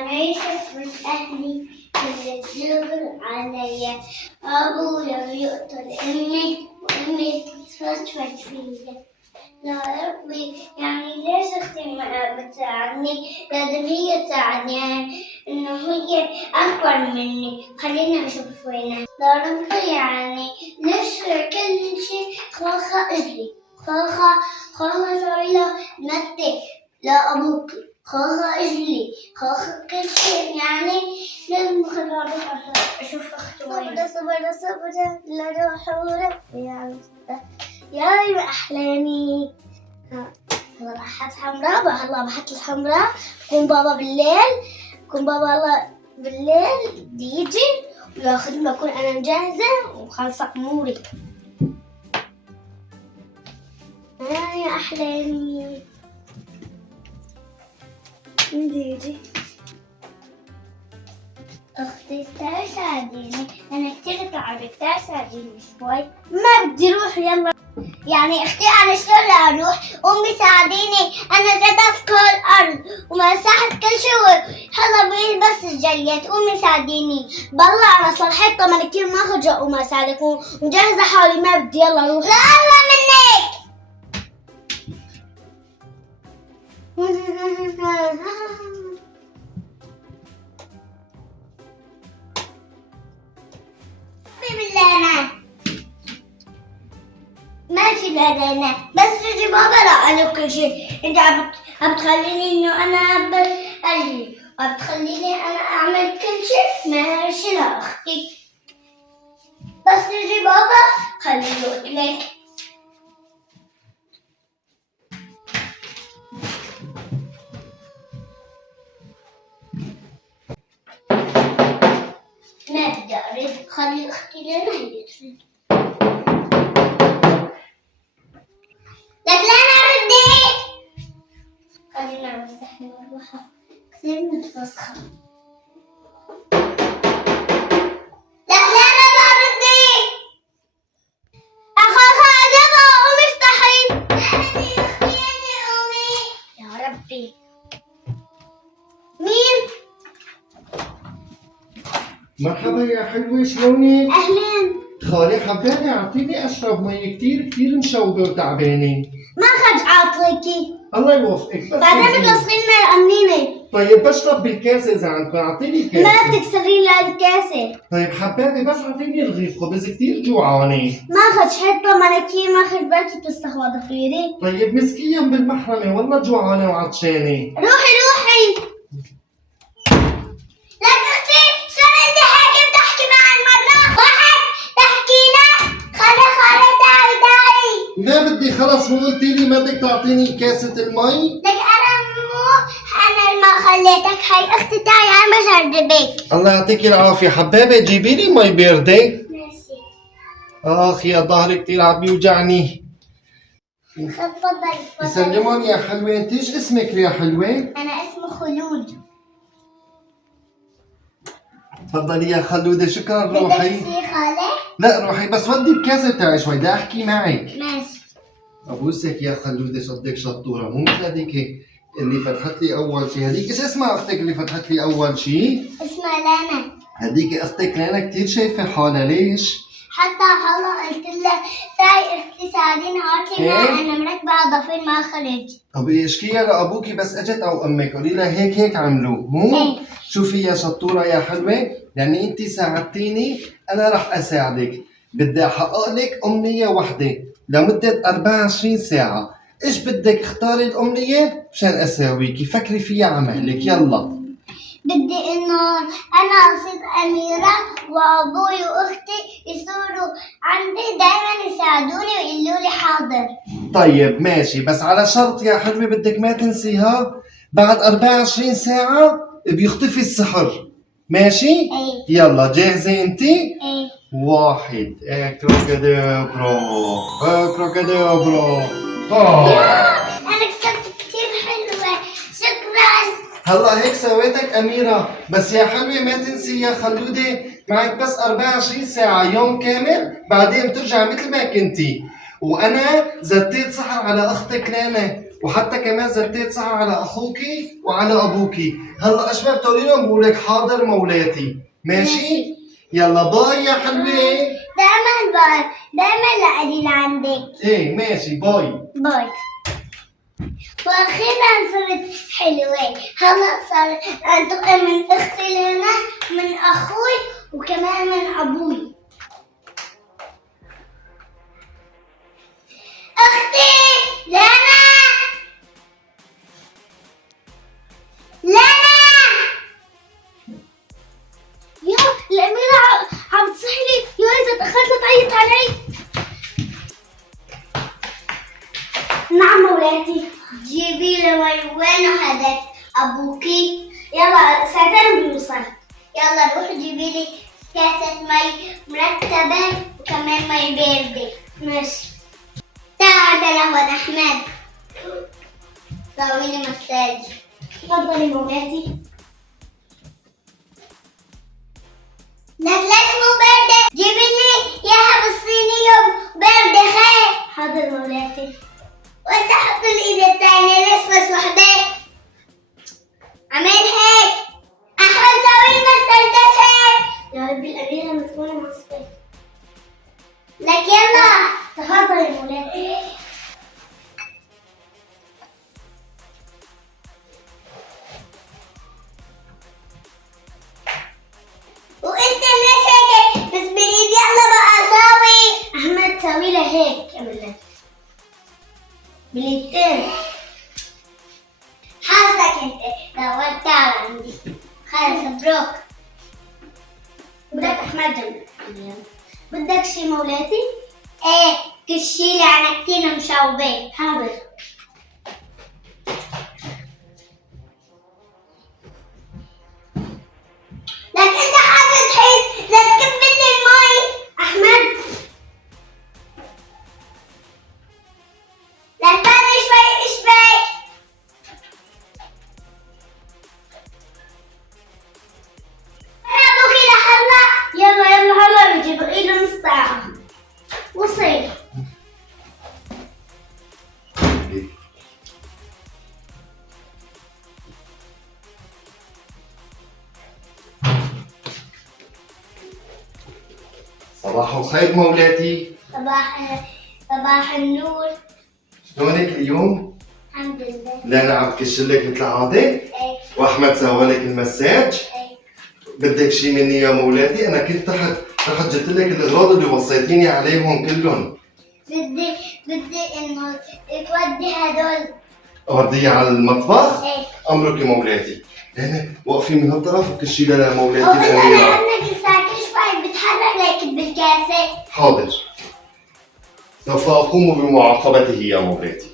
أنا شفت أهلي من الزغل عليا، أبويا بيقتل أمي وأمي تفشفش فيا. يا ربي يعني ليش أختي ما بتساعدني؟ لازم هي تساعدني، يعني إنه هي أكبر مني، خلينا نشوف وينها. يا ربي يعني ليش كل شيء خاخة إجلي، خاخة صايلة نتك لا أبوك، خاخة إجلي، خاخة كل شيء، يعني لازم خلينا نروح أشوف أختي وينها. صبر لا روح ورا يا أحلامي. راحت حمراء هلا راحت الحمراء. كون بابا هلا بالليل بيجي وياخذني، بكون انا مجهزه وخلصت اموري. يا احلامي مين بيجي؟ اختي تعالي ساعديني، انا كثير تعبت، تعالي ساعديني شوي. ما بدي اروح يلا. يعني اختي انا شلون اروح؟ امي ساعديني، انا زدت كل الارض ومسحت كل شيء، هلا بقيت بس الجليات. امي ساعديني بالله، انا صلحت طبعا كثير ما خرجوا وما ساعدك ومجهزه حالي، ما بدي يلا روح. لا الله منك. بالله ماشي لنا، بس تجي بابا لا أنا كل شيء. أنت عم تخليني إنه أنا أجري، عم تخليني أنا أعمل كل شيء. ماشي لا أختي، بس تجي بابا خليه يقتلك. ما بدي أرد، خلي أختي لنا هي ترد. لك لا ردي، خلينا نمسح المروحة كثير متفسخة. لك لا ردي، أخاها أجابة. أمي افتحي. أنا أختي أمي. يا ربي مين؟ مرحبا يا حلوة، شلونك؟ أهلين. خالي حباني اعطيني اشرب مي، كثير مشوقة وتعبانة. ما خرج عاطيكي. الله يوفقك. بس بعدين بتوصلين لي أمنيني. طيب بشرب بالكاسة اذا عندكم، اعطيني كاسة. ما تكسرين لي الكاسة. طيب حبابي بس اعطيني رغيف خبز، كثير جوعانة. ما خرج حتى ملكي، ما خرج بركي تستخوض خيري. طيب مسكيهم بالمحرمة، والله جوعانة وعطشانة. روحي. لك اختي شو انت هيك بتحكي مع المرة؟ واحد تحكي له خالي تعي. ما بدي، خلص مو قلتي لي ما بدك تعطيني كاسة المي؟ لك انا ما خليتك. هاي اختي تعي انا بجربك. الله يعطيكي العافية حبابي، جيبي لي مي باردة. ماشي. اخ يا ظهري كثير عم يوجعني. تفضل. يسلمون يا حلوة. انت ايش اسمك يا حلوة؟ انا اسمي خلود. تفضلي يا خلودة. شكرا. روحي. بدك شي خالي؟ لا روحي، بس ودي الكاسة تاعي شوي، بدي احكي معك. ماشي. ابوسك يا خلودة، صدق شطورة، مو مثل هذيك اللي فتحت لي اول شيء. هذيك ايش اسمها اختك اللي فتحت لي اول شيء؟ اسمها لانا. هذيك اختك لانا كثير شايفة حالها. ليش؟ حتى هلا قلت لها تعي اختي ساعديني هاتي ماء، انا مركبة على ضفير ما خرج. طب اشكيها لابوكي بس اجت او امك، قولي لها هيك عملوا، مو؟ ايه. شوفي يا شطورة يا حلوة، يعني انت ساعدتيني انا رح اساعدك. بدي احقق لك امنية وحدة لمدة 24 ساعة. ايش بدك؟ اختاري الامنية مشان اساويكي، فكري فيها عمهلك. يلا. بدي انه انا اصير اميرة وابوي واختي يصيروا عندي دايما يساعدوني ويقولوا لي حاضر. طيب ماشي، بس على شرط يا حلوة بدك ما تنسيها، بعد 24 ساعة بيختفي السحر. ماشي؟ ايه. يلا جاهزة انتي؟ ايه. واحد كروكوديبرو. كروكوديبرو. انا كسبت كتير حلوة، شكرا. هلا هيك سويتك أميرة، بس يا حلوة ما تنسي يا خلودة معك بس 24 ساعة، يوم كامل، بعدين بترجع مثل ما كنتي. وأنا زديت سحر على أختك لانا، وحتى كمان زتيت سهر على اخوكي وعلى ابوكي. هلا ايش بدك تقولي لهم؟ بقول لك حاضر مولاتي. ماشي؟ يلا باي يا حلوه. دائما باي، دائما لأدي لعندك. ايه ماشي باي. باي. واخيرا صرت حلوة. هلا صار انتقم من اختي لنا، من اخوي، وكمان من ابوي. اختي لنا، لنا يا الأميرة عم تصحلي. يا إذا تأخرت تعيط علي. نعم مولاتي. جيبي لي مي. وينه هذاك أبوكي؟ يلا ساعتين بيوصل. يلا روحي جيبي لي كاسة مي مرتبة وكمان مي باردة. ماشي. تعال تلهون أحمد، سوي لي مساج. تفضلي مولاتي. ليش مو باردة؟ جيبي لي اياها بالصينية باردة خير. حاضر مولاتي. وانت حط الايد الثانية. ليش بس وحدة؟ عمل هيك. احمد سوي المساج هيك. يا ربي الأميرة متكونة معصبة. لك يلا. تفضلي مولاتي. وانت ليش هيك بس بايدي؟ يلا بقى ساوي. احمد ساوي له هيك. اعمل لك بالايدين. حاسك انت دورت تعال عندي. خلص مبروك. بدك احمد جنبك. بدك شي مولاتي؟ ايه كشيلي عنكتين مشوبين. حاضر. لك انت حاطط حيث لا تكب لي المي. احمد لا تاني شوي اشبك. انا ابوكي لهلا. يلا يلا هلا بيجي بقي له نص ساعة. وصل. صباح الخير مولاتي. صباح النور. شلونك اليوم؟ الحمد لله. لانا عم تكشر لك مثل العادة، ايه واحمد سوى لك المساج. ايه. بدك شي مني يا مولاتي؟ انا كنت تحت جبت لك الاغراض اللي وصيتيني عليهم كلهم. بدي انه تودي هدول. اوديه على المطبخ؟ ايه. امرك يا مولاتي. هنا وقفي من هالطرف وكشي لها مولاتي بس انا الأميرة. عندك الساعة شوي بتحرك لك بالكاسة. حاضر، سوف أقوم بمعاقبته يا مولاتي.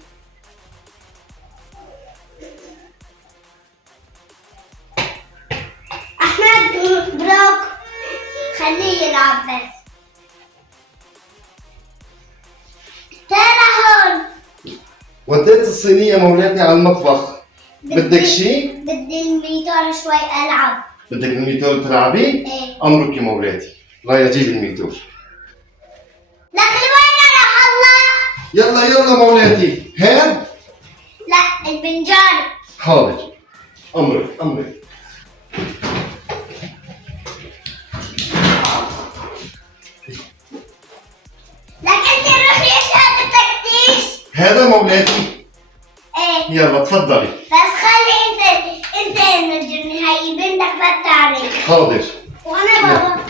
احمد بروك خليه يلعب بس. تعال هون. وديت الصينية مولاتي على المطبخ. بدك شي؟ بدي الميتور شوي العب. بدك الميتور تلعبي؟ ايه. أمرك يا مولاتي. لا يجيب الميتور. لكن وين راح الله؟ يلا يلا مولاتي. هاد؟ لا البنجان. حاضر. أمرك أمرك. لك انت روحي اشهد التفتيش. هذا مولاتي. ايه. يلا تفضلي. بس خلي انت النجم. هاي بنتك ما بتعرف. حاضر. وانا بابا.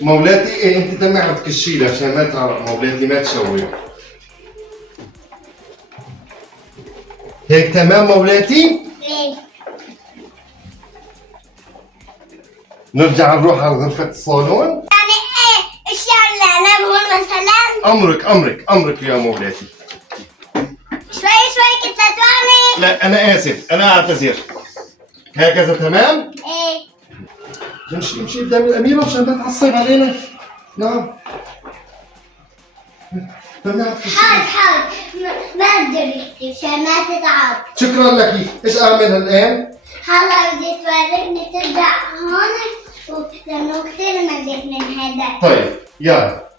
مولاتي إيه أنت تمي عم تكشيلي عشان ما تعرف مولاتي ما تشوي. هيك تمام مولاتي؟ ايه. نرجع نروح على غرفة الصالون. يعني ايه اشياء اللي انا بقول مثلا. أمرك يا مولاتي. شوي كنت لتواني. لا أنا آسف، أنا أعتذر. هكذا تمام؟ ايه. امشي قدام الأميرة عشان ما تعصب علينا. نعم. حاول ما اقدر اكتب عشان ما تتعب. شكرا لك. إيش أعمل الآن؟ هلا بدي توريني ترجع هون لانه كثير مليت من هذا. طيب يلا.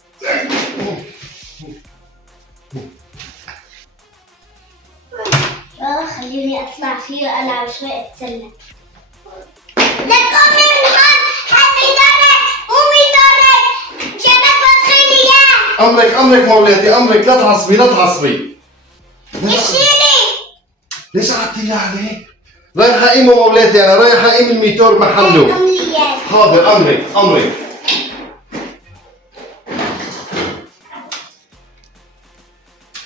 والله خليني اطلع فيه والعب شوي اتسلى. لا تقومي من هون، حبي دورك، قومي دورك، شبك وصلي لي اياه. امرك مولاتي، امرك، لا تعصبي لا تعصبي. اشيلي. ليش قعدتي لي عليه؟ رايحة قيمه مولاتي، انا رايحة قيم الميتور محله. قوم لي اياه. حاضر، امرك.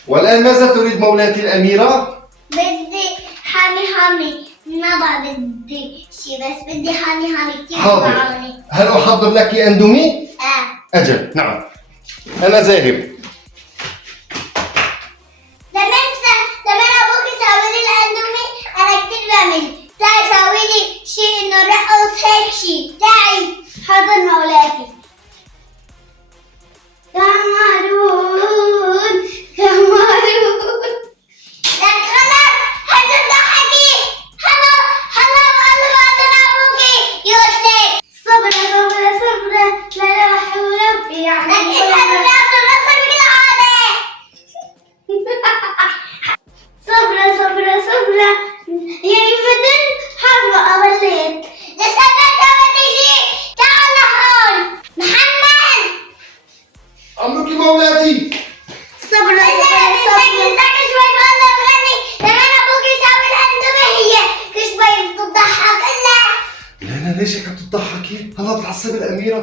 والآن ماذا تريد مولاتي الأميرة؟ بدي حامي ما بقى بدي شي، بس بدي حامي كتير حاضر. طعوني. هل أحضر لك أندومي؟ أجل، نعم. أنا ذاهب. لما ابوك يسوي لي الاندومي انا كتير بعمل. تعي سوي لي شي انه رقص هيك شي. تعي. حاضر مولاتي. كمارون. لك خلاص هاتوا الضحكي. هلا انا ابوكي يقتلك. صبرة لا روح وربي يعني. لك اسأل الناس الرسم بالعادة. صبرة يا يمدن حظوة أوليت. لسه بدي شي. تعال هون محمد. أمرك مولاتي. صبرة استنى شوي والله بغني. لما أبوك يسوي الأندومي هي كل شوي بتضحك إلا. لا ليش هيك عم تضحكي؟ هلا بتعصب الأميرة.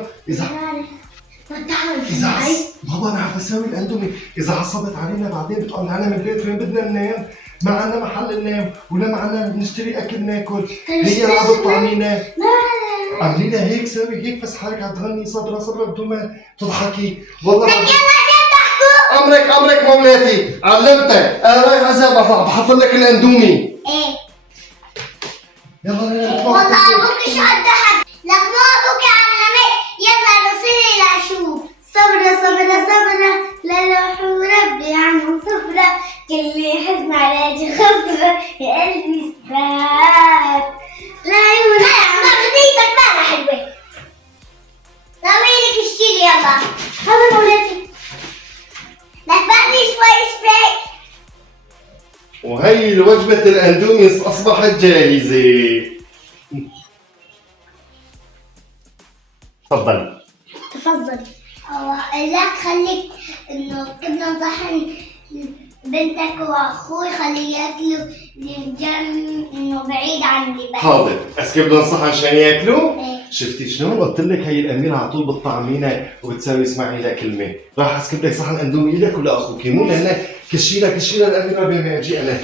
بابا أنا عم بسوي الأندومي، إذا عصبت علينا بعدين بتقلعنا من البيت. وين بدنا ننام؟ ما عنا محل ننام ولا ما عنا نشتري أكل ناكل. هي عم بتطعمينا. اعملي لها هيك، سوي هيك، بس حالك عم تغني صبرة بدون ما تضحكي. والله امرك مولاتي، علمتك. انا رايح اذهب بحضر لك الاندومي. ايه يلا والله ابوك شو قد ضحك. لك مو ابوك علمك. يلا نصير لاشوف. صبرة لا روح وربي عنهم صبرة. كل حزن على خصرة يا قلبي سكات. لا يونا اغنيتك ما حلوة. سويلك الشيل يلا. هذا مولاتي. لك بعدني شوي سبراي. وهي وجبة الاندومي اصبحت جاهزة. تفضلي. لا خليك انه كنا نصحن بنتك واخوي خليه ياكلوا الجنب انه بعيد عن البيت. حاضر، اسكي بدهم صحن عشان ياكلوا؟ ايه. شفتي شلون قلت لك؟ هي الاميره على طول بتطعمينا وبتساوي اسمعي لها كلمه. راح اسكب لك صحن اندومي لك ولا اخوك؟ مو لهنا كشيله الاميره بين ما اجي انا.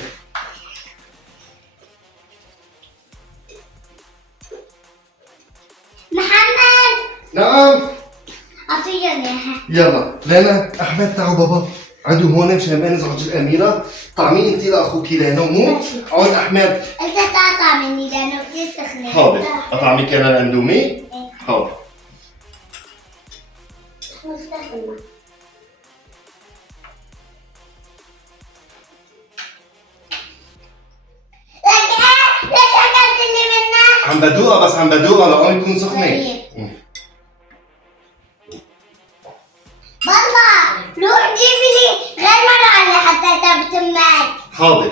محمد. نعم. اعطيهم اياها. يلا لينا احمد تعوا بابا عدوا هون مشان ما نزعج الاميره. طعمي انت لاخوك لهنا ومو عود احمد. انت تقطع مني لانه كثير سخنه. حاضر اطعمك انا الاندومي. ايه. حاضر. مستخدمه. ليش اكلت اللي منها؟ عم بدوقها بس عم بدوقها لقوم تكون سخنه. طيب. والله روح جيبي لي غير مرة حتى تبتمك. حاضر.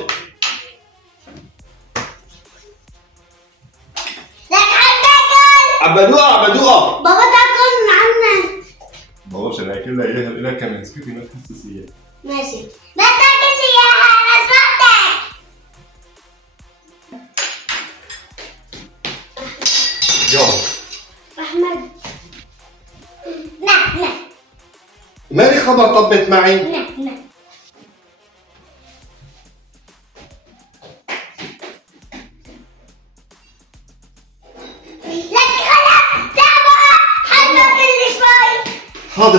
لك عم تاكل. عم بدوقها. بابا تاكل من عنا. بابا عشان اكل لها اياها لها كمان. اسكتي ما تحسسيها. ماشي. ما تاكل لي اياها انا سمعتك. يلا. احمد. نعم. مالي خبر طبت معي. نعم. لك خلاص تعبوا. حلوا كل شوي. حاضر.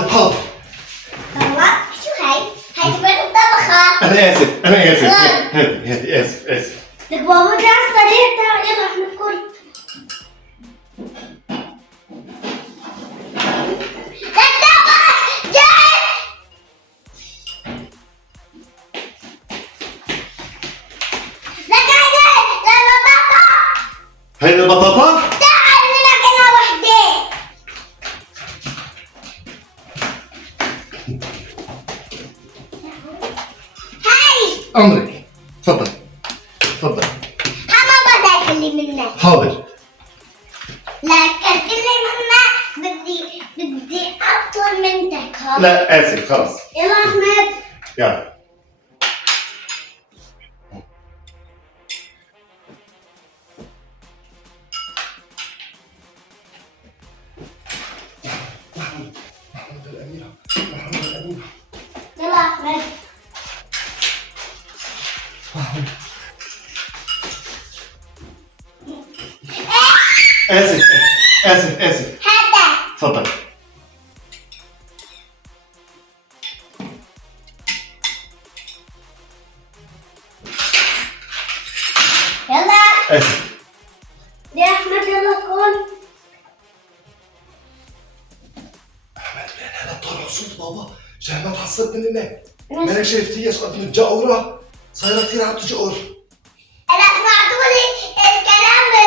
بابا شو هاي تبقى الطبخة. انا اسف. غلط. هاتي اسف. لك بابا جاء الصريح ده. يلا احنا نكل. لك طبخ جاهز. لك هاي البطاطا. تعال لك انا وحدي. هاي امرك. تفضل. تفضل. لكن كل ماما بدي أطول منك. ها لا آسف خلص. يلا أحمد. يلا. يلا أحمد. آسف آسف آسف. هذا. تفضل. يلا آسف. يا أحمد يلا كون. أحمد من هلا طالع صوت بابا عشان ما تحصل مننا. ما أنا شايفتيش قد متجاورة صايرة كثير عم تجور. أنا سمعتولي الكلام ده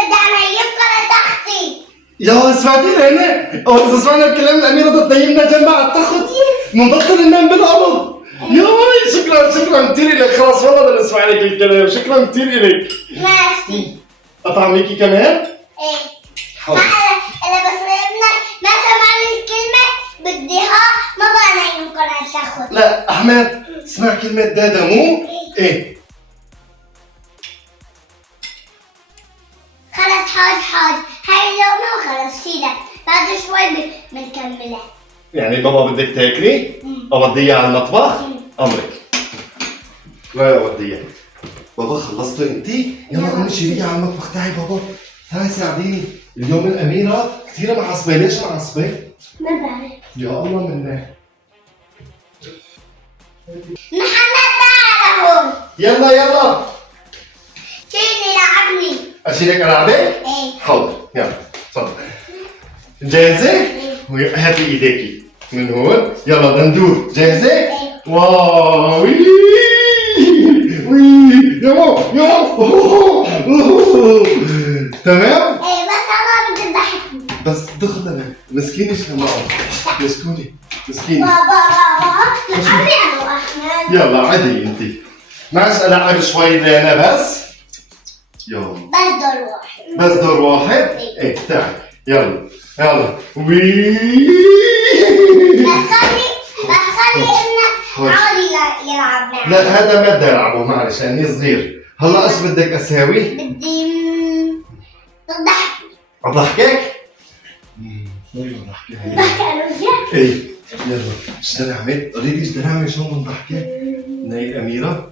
يبقى تحتي. يا سمعتينا هنا؟ إذا سمعنا الكلام الأميرة بدها تنيمنا جنبها على التخت منبطل ننام بالأرض. يا ماي شكرا كثير لك. خلاص والله بدنا نسمع لك الكلام. شكرا كثير لك. ماشي. أطعميكي كمان؟ إيه. حاضر. أنا بس ما سمعني الكلمة بديها ما بقى يمكن أن تاخد. لا أحمد اسمع كلمة دادا مو؟ إيه؟ خلص حاج هاي اللقمة وخلص شيلها بعد شوي بنكملها. يعني بابا بدك تاكلي؟ أوديها على المطبخ؟ أمرك. لا أوديها. بابا خلصتوا انتي؟ يلا قومي شيليها على المطبخ تاعي بابا. هاي ساعديني. اليوم الأميرة كثير معصبة. ليش معصبة؟ ما بعرف. يا الله منه. محمد تعال هون. يلا شيلني لعبني. أشيلك ألعابك؟ ايه. حاضر يلا تفضل. جاهزة؟ هاتي ايديكي من هون. يلا بدنا ندور. جاهزة؟ ايه. واو وي يا ماما تمام؟ ايه بس انا بدي تضحكني. بس دخل مسكينة شلون مسكوني مسكينة. بابا لعبني انا واحمد. يلا عدي انتي. معلش العب شوي انا بس. يلا بس دور واحد. بس دور واحد؟ ايه تعال يلا وي بس خلي ابنك عادي يلعب معي. لا هذا ما بدي العبه معلش لاني صغير. هلا ايش بدك اساوي؟ بدي تضحك. اضحكك؟ شوي اضحكك. ضحك انا وياك. ايه يلا ايش بدنا نعمل؟ قولي لي ايش بدنا نعمل شلون بنضحكك؟ ناي الاميرة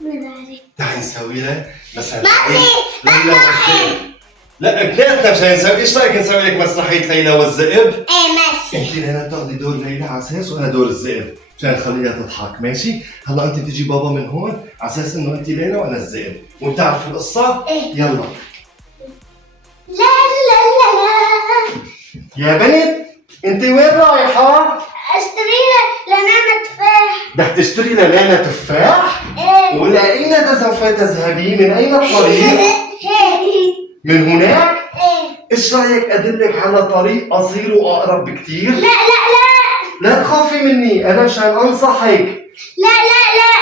ما بعرف. تعي نسوي لها مثلا ما في ليلى والذئب. لا اثنيناتنا مش نسوي. ايش رايك نسوي لك مسرحية ليلى والذئب؟ ايه ماشي. انت هنا بتاخذي دور ليلى على اساس وانا دور الذئب عشان نخليها تضحك. ماشي؟ هلا انت تجي بابا من هون على اساس انه انت ليلى وانا الذئب وبتعرفي القصة؟ ايه. يلا لا لا لا لا. يا بنت انت وين رايحة؟ اشتري لنا تفاح. بدك تشتري للانا تفاح؟ ايه. ولا اين سوف تذهبي؟ من اين الطريق؟ هيك. من هناك؟ ايه. ايش رايك ادلك على طريق قصير واقرب بكتير؟ لا لا لا. لا تخافي مني انا مشان انصحك. لا لا لا.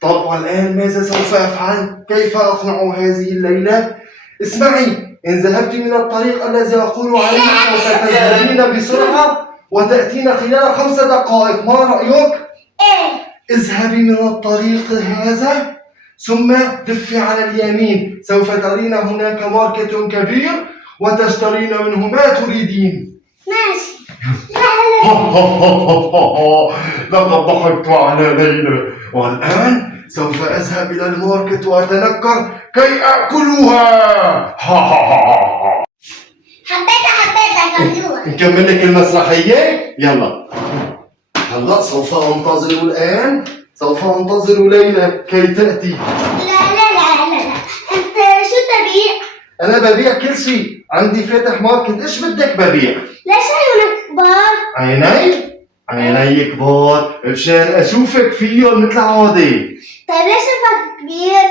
طب والآن ماذا سوف أفعل؟ كيف أقنع هذه الليلة؟ اسمعي، إن ذهبت من الطريق الذي أقول عليه سوف تذهبين بسرعة وتأتين خلال 5 دقائق. ما رأيك؟ ايه. اذهبي من الطريق هذا ثم دفي على اليمين. سوف ترين هناك ماركت كبير وتشترين منه ما تريدين. ماشي. لا لا. لقد ضحكت على ليلى والآن سوف أذهب إلى الماركت وأتنكر كي أكلها. حبيتها خلوها. نكمل لك المسرحية؟ يلا هلا سوف أنتظر الآن. سوف أنتظر ليلى كي تأتي. لا لا لا لا لا. انت شو تبيع؟ أنا ببيع كل شيء. عندي فاتح ماركت. إيش بدك ببيع؟ ليش عيونك كبار؟ عيني كبار مشان أشوفك فيهم مثل عادي. طيب ليش شفك كبير؟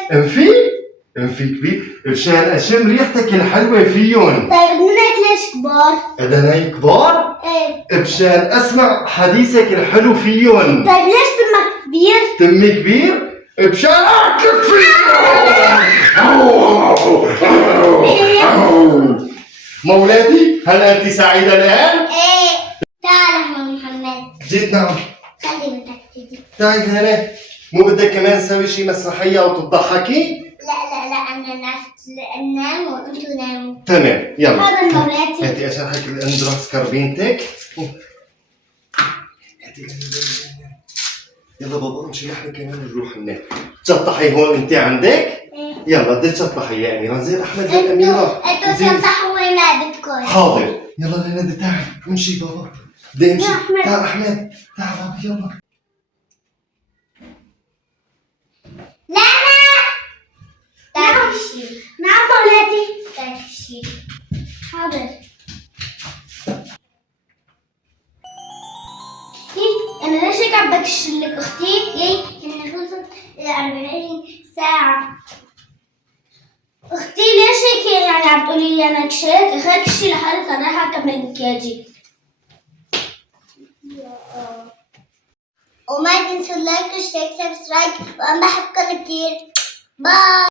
انفي كبير مشان أشم ريحتك الحلوة فيهم. طيب اذنك ليش كبار؟ أذني كبار؟ ايه. مشان أسمع حديثك الحلو فيهم. طيب ليش تمك كبير؟ تمي كبير بشارك في مولاتي، هل أنت سعيدة الآن؟ ايه. تعال يا محمد. جيت نعم. خلي بدك تيجي. تعي هنا. مو بدك كمان تسوي شي مسرحية أو تضحكي؟ لا أنا ناس نام وأنتوا ناموا. تمام يلا. هذا المولاتي. هاتي أشرحك الأندروكس كربينتك. هاتي يلا بابا امشي نحن كمان نروح هناك. تشطحي هون أنت عندك؟ إيه. يلا بدك تشطحي يا أميرة. زين أحمد يا أميرة. انتوا تفتحوا وين ما بدكم. حاضر. يلا ليلى تعال امشي بابا. بدي امشي. يا أحمد. تعال أحمد. تعال بابا يلا. لا تعال تمشي. نعم مولاتي. تعال تمشي. حاضر. أنا ليش هيك عم بكشر لك أختي؟ إن خلصت 40 ساعة. أختي ليش هيك يعني عم تقولي لي أنا كشرت؟ خليك كشي لحالك أنا راح أكمل مكياجي. وما تنسوا اللايك والشير سبسكرايب وأنا بحبكم كتير. باي.